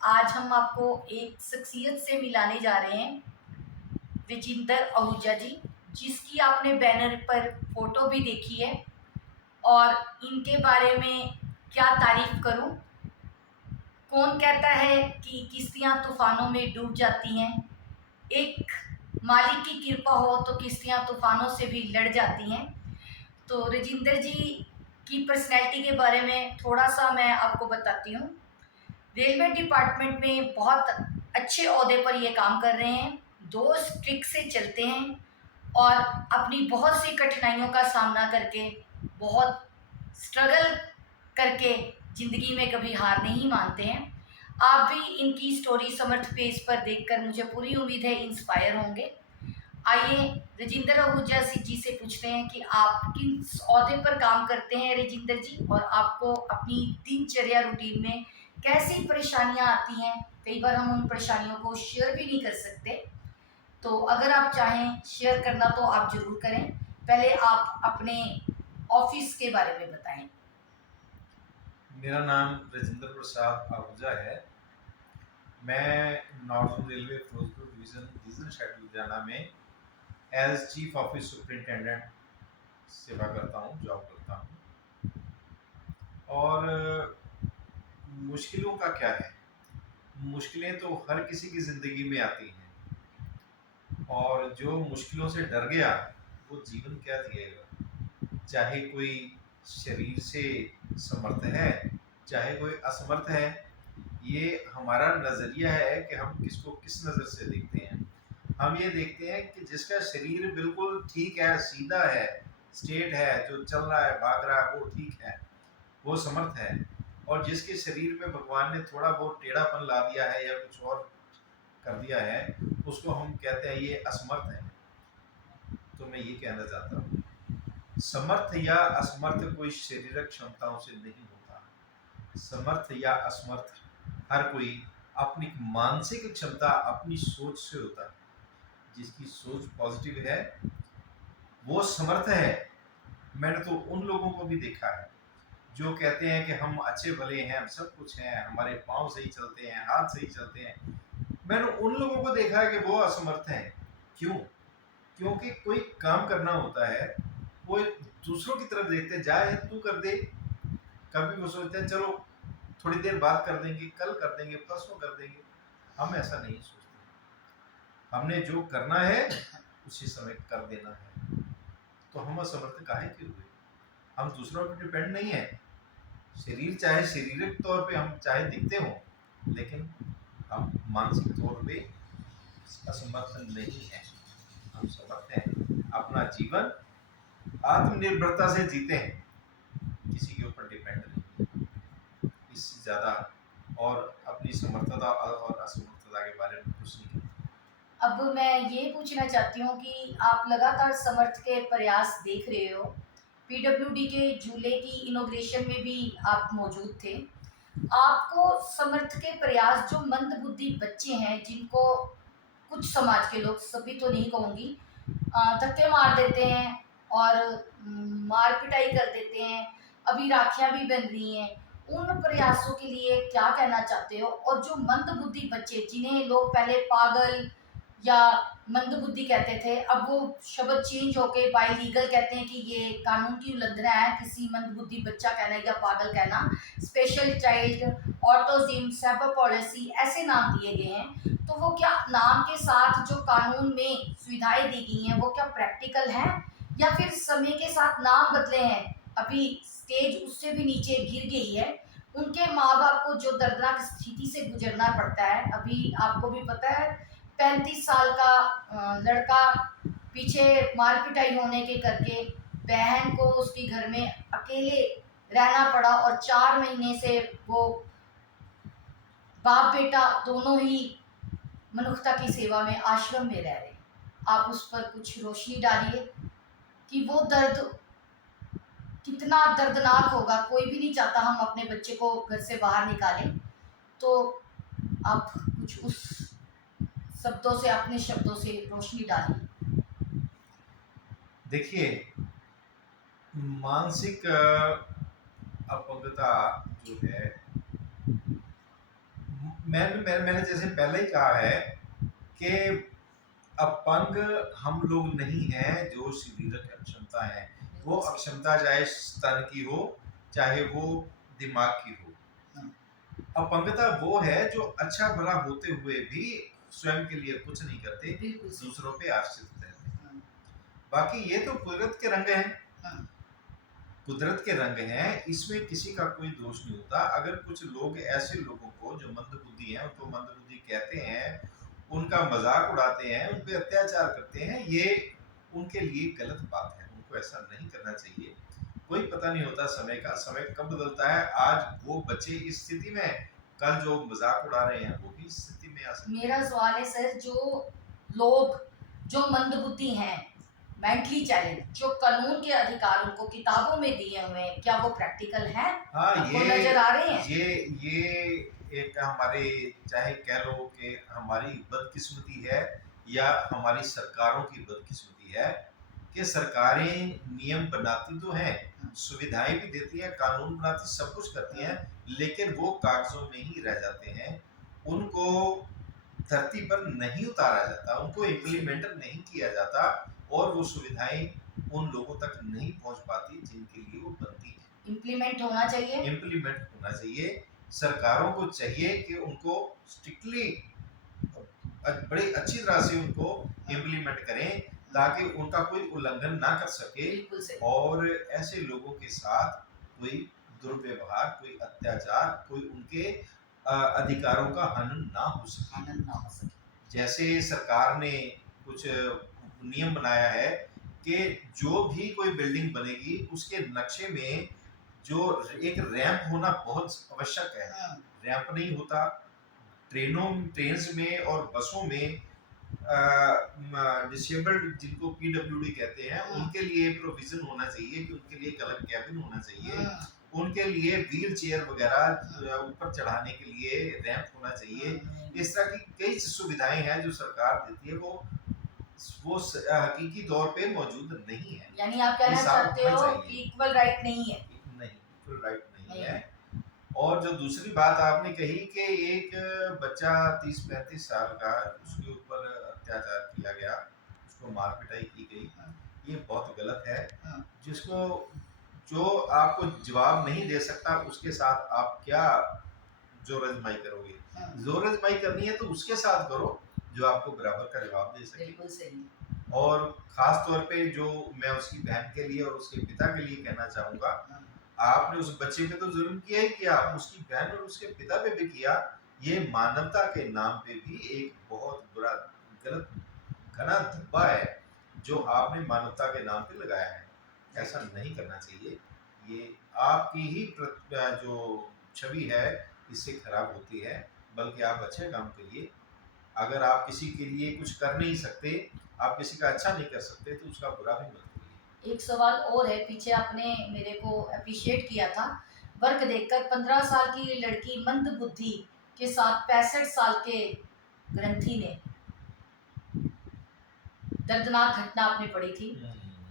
आज हम आपको एक शख्सियत से मिलाने जा रहे हैं, विजिंदर आहूजा जी, जिसकी आपने बैनर पर फोटो भी देखी है। और इनके बारे में क्या तारीफ करूं। कौन कहता है कि किश्तियां तूफानों में डूब जाती हैं। एक मालिक की कृपा हो तो किश्तियां तूफानों से भी लड़ जाती हैं। तो रजिंदर जी की पर्सनैलिटी के बारे में थोड़ा सा मैं आपको बताती हूँ। रेलवे डिपार्टमेंट में बहुत अच्छे ओहदे पर ये काम कर रहे हैं। 2 स्ट्रिक से चलते हैं और अपनी बहुत सी कठिनाइयों का सामना करके, बहुत स्ट्रगल करके ज़िंदगी में कभी हार नहीं मानते हैं। आप भी इनकी स्टोरी समर्थ पेज पर देखकर मुझे पूरी उम्मीद है इंस्पायर होंगे। आइए रजिंदर आहूजा जी से पूछते हैं कि आप किस ओहदे पर काम करते हैं रजिंदर जी, और आपको अपनी दिनचर्या रूटीन में कैसी परेशानियां आती हैं। कई बार हम उन परेशानियों को शेयर भी नहीं कर सकते, तो अगर आप चाहें शेयर करना तो आप ज़रूर करें। पहले आप अपने ऑफिस के बारे में बताएं। मेरा नाम राजेंद्र प्रसाद आहूजा है। मैं northern railway Firozpur division division shed Ludhiana में एज चीफ ऑफिस सुपरिटेंडेंट सेवा करता हूँ, जॉब करता हूँ। और मुश्किलों का क्या है? मुश्किलें तो हर किसी की ज़िंदगी में आती हैं, और जो मुश्किलों से डर गया वो जीवन क्या जिएगा। चाहे कोई शरीर से समर्थ है, चाहे कोई असमर्थ है, ये हमारा नज़रिया है कि हम किसको किस नज़र से देखते हैं। हम ये देखते हैं कि जिसका शरीर बिल्कुल ठीक है, सीधा है, स्ट्रेट है, जो चल रहा है, भाग रहा है, वो ठीक है, वो समर्थ है। और जिसके शरीर में भगवान ने थोड़ा बहुत टेढ़ापन ला दिया है या कुछ और कर दिया है, उसको हम कहते हैं ये असमर्थ है। तो मैं ये कहना चाहता हूँ, समर्थ या असमर्थ कोई शारीरिक क्षमताओं से नहीं होता। समर्थ या असमर्थ हर कोई अपनी मानसिक क्षमता, अपनी सोच से होता है। जिसकी सोच पॉजिटिव है वो समर्थ है। मैंने तो उन लोगों को भी देखा है जो कहते हैं कि हम अच्छे भले हैं, हम सब कुछ हैं, हमारे पाँव सही चलते हैं, हाथ सही चलते हैं। मैंने उन लोगों को देखा है कि वो असमर्थ हैं। क्यों? क्योंकि कोई काम करना होता है, वो दूसरों की तरफ देखते हैं, जाए तू कर दे। कभी वो सोचते हैं चलो थोड़ी देर बाद कर देंगे, कल कर देंगे, परसों कर देंगे। हम ऐसा नहीं सोचते। हमने जो करना है उसी समय कर देना है। तो हम असमर्थ काहे के हुए? हम दूसरों पर डिपेंड नहीं है। शरीर चाहे शारीरिक तौर पे हम चाहे दिखते हों, लेकिन हम मानसिक तौर पे असमर्थ नहीं है। हम समर्थ हैं। अपना जीवन आत्मनिर्भरता से जीते हैं, किसी के ऊपर डिपेंड नहीं। इससे ज़्यादा और अपनी समर्थता और असमर्थता के बारे में कुछ नहीं कहता। अब मैं ये पूछना चाहती हूँ कि आप लगातार समर्थ के प्रयास देख रहे हो। पीडब्ल्यूडी के झूले की इनॉग्रेशन में भी आप मौजूद थे। आपको समर्थ के प्रयास, जो मंदबुद्धि बच्चे हैं जिनको कुछ समाज के लोग, सभी तो नहीं कहूँगी, धक्के मार देते हैं और मार पिटाई कर देते हैं, अभी राखियां भी बन रही हैं, उन प्रयासों के लिए क्या कहना चाहते हो। और जो मंदबुद्धि बच्चे, जिन्हें लोग पहले पागल या मंदबुद्धि कहते थे, अब वो शब्द चेंज होके बाइलीगल कहते हैं कि ये कानून की उल्लंघना है किसी मंदबुद्धि बच्चा कहना या पागल कहना। स्पेशल चाइल्ड, ऑटोजिम, सेबा पॉलिसी, ऐसे नाम दिए गए हैं। तो वो क्या नाम के साथ जो कानून में सुविधाएं दी गई हैं वो क्या प्रैक्टिकल है, या फिर समय के साथ नाम बदले हैं, अभी स्टेज उससे भी नीचे गिर गई है। उनके माँ बाप को जो दर्दनाक स्थिति से गुजरना पड़ता है, अभी आपको भी पता है, 35 साल का लड़का पीछे मार पिटाई होने के करके बहन को उसके घर में अकेले रहना पड़ा, और 4 महीने से वो बाप बेटा दोनों ही मनुष्यता की सेवा में आश्रम में रह रहे हैं। आप उस पर कुछ रोशनी डालिए कि वो दर्द कितना दर्दनाक होगा। कोई भी नहीं चाहता हम अपने बच्चे को घर से बाहर निकालें। तो आप कुछ उस शब्दों से, अपने शब्दों से रोशनी डालिए। देखिए, मानसिक अपंगता जो है, मैंने जैसे पहले ही कहा है कि अपंग हम लोग नहीं हैं जो शारीरिक अक्षमता है। वो बिल्कुल सही। अक्षमता चाहे स्तन की हो, चाहे वो दिमाग की हो। हाँ, अपंगता वो है जो अच्छा भला होते हुए भी स्वयं के लिए कुछ नहीं करते, बिल्कुल सही। दूसरों पे आश्रित रहते हैं। हाँ, बाकी ये तो कुदरत के रंग हैं। हाँ, कुदरत के रंग हैं, इसमें किसी का कोई दोष नहीं होता। अगर कुछ लोग ऐसे लोगों को जो मंदबुद्धि हैं, उनको मंदबुद्धि कहते हैं, उनका मजाक उड़ाते हैं, उन पे अत्याचार करते हैं, ये उनके लिए गलत बात है। उनको ऐसा नहीं करना चाहिए। कोई पता नहीं होता समय का, समय कब बदलता है। आज वो बच्चे इस स्थिति में, कल जो मजाक उड़ा रहे हैं वो भी इस स्थिति में आ सकते मेरा हैं। सवाल है सर, जो लोग जो मंदबुद्धि हैं, मेंटली चैलेंज, जो कानून के अधिकार उनको किताबों में दिए हुए हैं, क्या वो प्रैक्टिकल हैं? हाँ, आपको नजर आ रहे हैं? ये एक हमारे, चाहे कह लो कि हमारी बदकिस्मती है या हमारी सरकारों की बदकिस्मती है कि सरकारें नियम बनाती तो हैं, सुविधाएं भी देती हैं, कानून बनाती, सब कुछ करती हैं, लेकिन वो कागजों में ही रह जाते हैं। उनको धरती पर नहीं उतारा जाता, उनको इम्प्लीमेंट नहीं किया जाता, और वो सुविधाएं उन लोगों तक नहीं पहुंच पाती जिनके लिए वो बनती हैं। इम्प्लीमेंट होना चाहिए। इम्प्लीमेंट होना चाहिए। सरकारों को चाहिए कि उनको स्ट्रिक्टली, बड़ी अच्छी तरह से उनको इम्प्लीमेंट करें, ताकि उनका कोई उल्लंघन ना कर सके, बिल्कुल सही। और ऐसे लोगों के साथ कोई दुर्व्यवहार, कोई अत्याचार, कोई उनके अधिकारों का हनन ना हो सके। आनंद ना हो सके। जैसे सरकार ने कुछ नियम बनाया है कि जो भी कोई बिल्डिंग बनेगी उसके नक्शे में जो एक रैंप होना बहुत आवश्यक है। हाँ, रैंप नहीं होता, ट्रेन्स में और बसों में डिसेबल्ड जिनको पीडब्ल्यूडी कहते हैं, हाँ, उनके लिए प्रोविजन होना चाहिए कि उनके लिए एक अलग कैबिन होना चाहिए, हाँ, उनके लिए व्हील चेयर वगैरह ऊपर चढ़ाने के लिए रैंप होना चाहिए। हाँ। इस तरह की कई सुविधाएं हैं जो सरकार देती है, वो हकीकी तौर पे मौजूद नहीं है। यानी आप ये कहना साफ चाहते होना हो चाहिए। कि इक्वल राइट नहीं है? नहीं, बिल्कुल राइट नहीं नहीं है। है। और जो दूसरी बात आपने कही कि एक बच्चा 30-35 साल का, उसके ऊपर अत्याचार किया गया, उसको मार पिटाई की गई, हाँ, ये बहुत गलत है। हाँ, जिसको, जो आपको जवाब नहीं दे सकता उसके साथ आप क्या जोर आजमाई करोगे? हाँ, जोर आजमाई करनी है तो उसके साथ करो जो आपको बराबर का जवाब दे सके। बिल्कुल सही। और खास तौर पे जो मैं उसकी बहन के लिए और उसके पिता के लिए कहना चाहूँगा, हाँ, आपने उस बच्चे पे तो जुल्म किया ही किया, उसकी बहन और उसके पिता पे भी किया। ये मानवता के नाम पे भी एक बहुत बुरा, गलत, घना धब्बा है जो आपने मानवता के नाम पे लगाया है। ऐसा नहीं करना चाहिए। ये आपकी ही जो छवि है इससे खराब होती है। बल्कि आप अच्छे काम करिए। अगर आप किसी के लिए कुछ कर नहीं सकते, आप किसी का अच्छा नहीं कर सकते, तो उसका बुरा भी मत करिए। एक सवाल और है, पीछे आपने मेरे को अप्रिशिएट किया था, वर्क देखकर 15 साल की लड़की मंद बुद्धि के साथ 65 साल के ग्रंथी ने, दर्दनाक घटना आपने पढ़ी थी।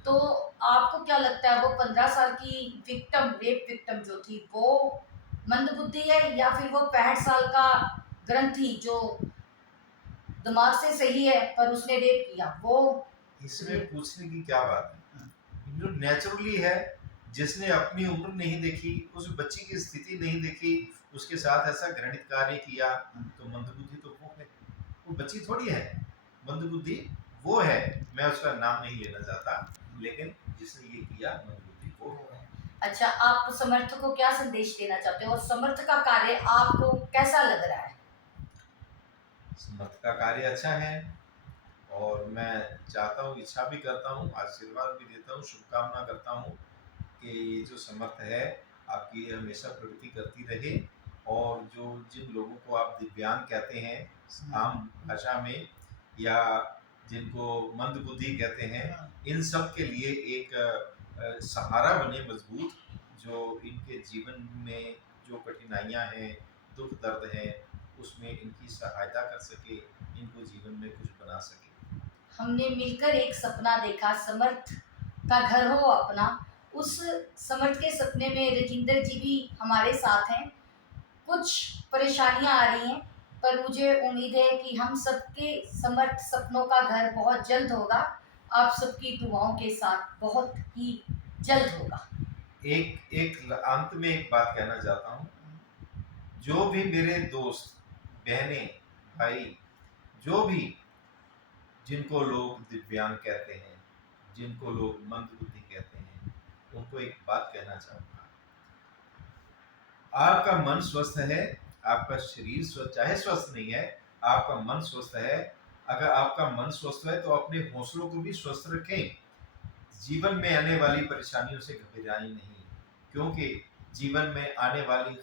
तो आपको क्या लगता है, वो 15 साल की विक्टिम, रेप विक्टिम जो थी, वो मंदबुद्धि है, या फिर वो 65 साल का ग्रंथी जो दिमाग से सही है पर उसने रेप किया, वो इसमें रेप? पूछने की क्या बात है? जो नेचुरली है, जिसने अपनी उम्र नहीं देखी, उस बच्ची की स्थिति नहीं देखी, उसके साथ ऐसा घृणित कार्य किया, तो मंदबुद्धि तो वो है। वो बच्ची थोड़ी है। मंदबुद्धि वो है, मैं उसका नाम नहीं लेना चाहता, लेकिन जिसने ये किया, मंदबुद्धि वो है। अच्छा, आप समर्थ को क्या संदेश देना चाहते हो, और समर्थ का कार्य आपको कैसा लग रहा है? समर्थ का कार्य अच्छा है, और मैं चाहता हूँ, इच्छा भी करता हूँ, आशीर्वाद भी देता हूँ, शुभकामना करता हूँ कि ये जो समर्थ है आपकी हमेशा प्रगति करती रहे। और जो जिन लोगों को आप दिव्यांग कहते हैं आम भाषा में, या जिनको मंदबुद्धि कहते हैं, इन सब के लिए एक सहारा बने मजबूत, जो इनके जीवन में जो कठिनाइयाँ हैं, दुख दर्द है, उसमें इनकी सहायता कर सके, इनको जीवन में कुछ बना सके। हमने मिलकर एक सपना देखा, समर्थ का घर हो अपना। उस समर्थ के सपने में राजिंदर जी भी हमारे साथ हैं। कुछ परेशानियां आ रही हैं, पर मुझे उम्मीद है कि हम सबके समर्थ सपनों का घर बहुत जल्द होगा। आप सबकी दुआओं के साथ बहुत ही जल्द होगा। एक एक अंत में एक बात कहना चाहता हूँ। जो भी मेरे दोस्त, बहनें, भाई, जो भी, जिनको लोग दिव्यांग कहते हैं, जिनको लोग मंदबुद्धि कहते हैं, उनको एक बात कहना चाहूँगा। आपका मन स्वस्थ है, आपका शरीर स्वस्थ, चाहे स्वस्थ नहीं है, आपका मन स्वस्थ है। अगर आपका मन स्वस्थ है तो अपने हौसलों को भी स्वस्थ रखें। जीवन में आने वाली परेशानियों से घबराएं नहीं, क्योंकि जीवन में आने वाली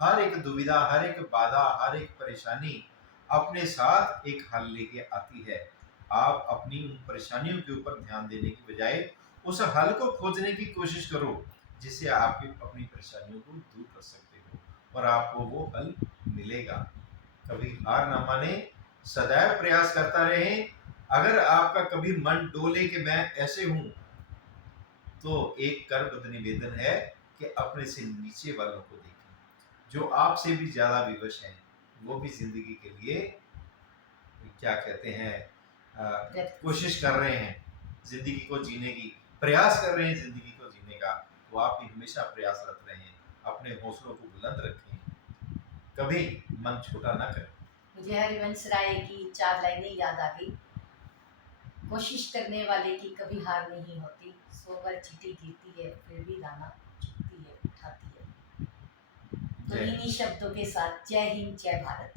हर एक दुविधा, हर एक बाधा, हर एक परेशानी अपने साथ एक हल लेके आती है। आप अपनी उन परेशानियों के ऊपर ध्यान देने की बजाय उस हल को खोजने की कोशिश करो, जिससे आप अपनी परेशानियों को दूर कर सकते हो और आपको वो हल मिलेगा। कभी हार ना माने, सदैव प्रयास करता रहें। अगर आपका कभी मन डोले कि मैं ऐसे हूं, तो एक करबद्ध निवेदन है कि अपने से नीचे वालों को देखें, जो आपसे भी ज्यादा विवश हैं। वो भी जिंदगी के लिए क्या कहते हैं, कोशिश कर रहे हैं जिंदगी को जीने की, प्रयास कर रहे हैं जिंदगी को जीने का। तो आप भी हमेशा प्रयासरत रहें, अपने हौसलों को बुलंद रखें, कभी मन छोटा ना करें। मुझे हरिवंश राय की 4 लाइनें याद आ गई। कोशिश करने वाले की कभी हार नहीं होती, 100 बार चींटी गिरती है फिर भी दाना चुगती है, उठाती है। तो जय इन्हीं शब्दों के साथ जय हिंद, जय भारत।